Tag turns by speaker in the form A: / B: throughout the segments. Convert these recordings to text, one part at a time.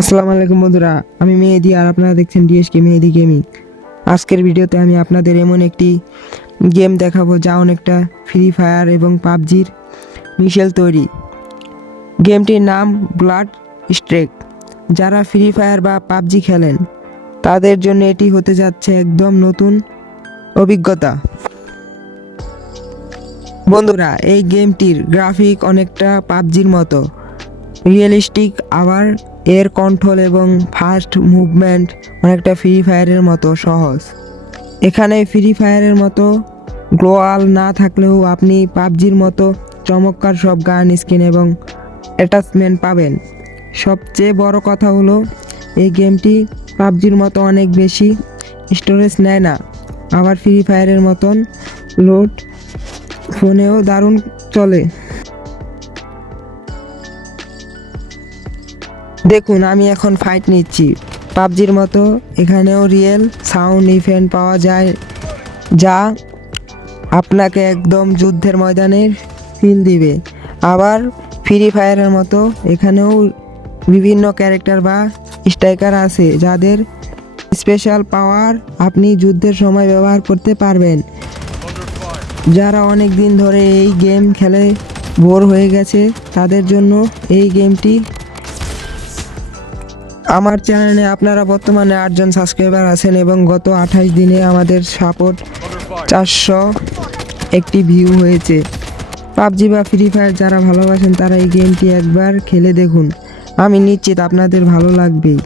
A: আসসালামু আলাইকুম বন্ধুরা, আমি মেহেদি আর আপনারা দেখছেন ডিএসকে মেহেদি গেমিং আজকের ভিডিওতে আমি আপনাদের এমন একটি গেম দেখাবো যা অনেকটা ফ্রি ফায়ার এবং পাবজির মিশেল তৈরি। গেমটির নাম ব্লাড স্ট্রেক যারা ফ্রি ফায়ার বা পাবজি খেলেন, তাদের জন্য এটি হতে যাচ্ছে একদম নতুন অভিজ্ঞতা। বন্ধুরা, এই গেমটির গ্রাফিক অনেকটা পাবজির মতো। রিয়েলিস্টিক আবার এর কন্ট্রোল এবং ফাস্ট মুভমেন্ট অনেকটা ফ্রি ফায়ারের মতো সহজ। এখানে ফ্রি ফায়ারের মতো গ্লোয়াল না থাকলেও আপনি পাবজির মতো চমৎকার সব গান, স্কিন এবং অ্যাটাচমেন্ট পাবেন। সবচেয়ে বড় কথা হলো, এই গেমটি পাবজির মতো অনেক বেশি স্টোরেজ নেয় না। আবার ফ্রি ফায়ারের মতন লোড ফোনেও দারুণ চলে। দেখুন, আমি এখন ফাইট নিচ্ছি। পাবজির মতো এখানেও রিয়েল সাউন্ড ইফেন্ট পাওয়া যায়, যা আপনাকে একদম যুদ্ধের ময়দানে ফিল দিবে। আবার ফ্রি ফায়ারের মতো এখানেও বিভিন্ন ক্যারেক্টার বা স্ট্রাইকার আছে, যাদের স্পেশাল পাওয়ার আপনি যুদ্ধের সময় ব্যবহার করতে পারবেন। যারা অনেক দিন ধরে এই গেম খেলে বোর হয়ে গেছে, তাদের জন্য এই গেমটি আমার চ্যানেলে আপনারা বর্তমানে আটজন সাবস্ক্রাইবার আছেন এবং গত আঠাশ দিনে আমাদের সাপোর্ট চারশো একটি ভিউ হয়েছে। পাবজি বা ফ্রি ফায়ার যারা ভালোবাসেন তারা এই গেমটি একবার খেলে দেখুন। আমি নিশ্চিত আপনাদের ভালো লাগবেই।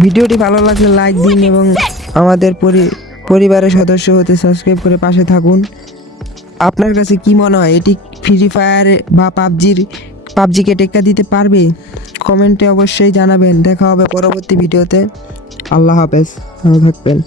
A: ভিডিওটি ভালো লাগলে লাইক দিন এবং আমাদের পরি- পরিবারের সদস্য হতে সাবস্ক্রাইব করে পাশে থাকুন। আপনার কাছে কি মনে হয়? এটি ফ্রি ফায়ার বা পাবজির পাবজিকে টেক্কা দিতে পারবে? কমেন্টে অবশ্যই জানাবেন। দেখা হবে পরবর্তী ভিডিওতে। আল্লাহ হাফেজ। ভালো থাকবেন।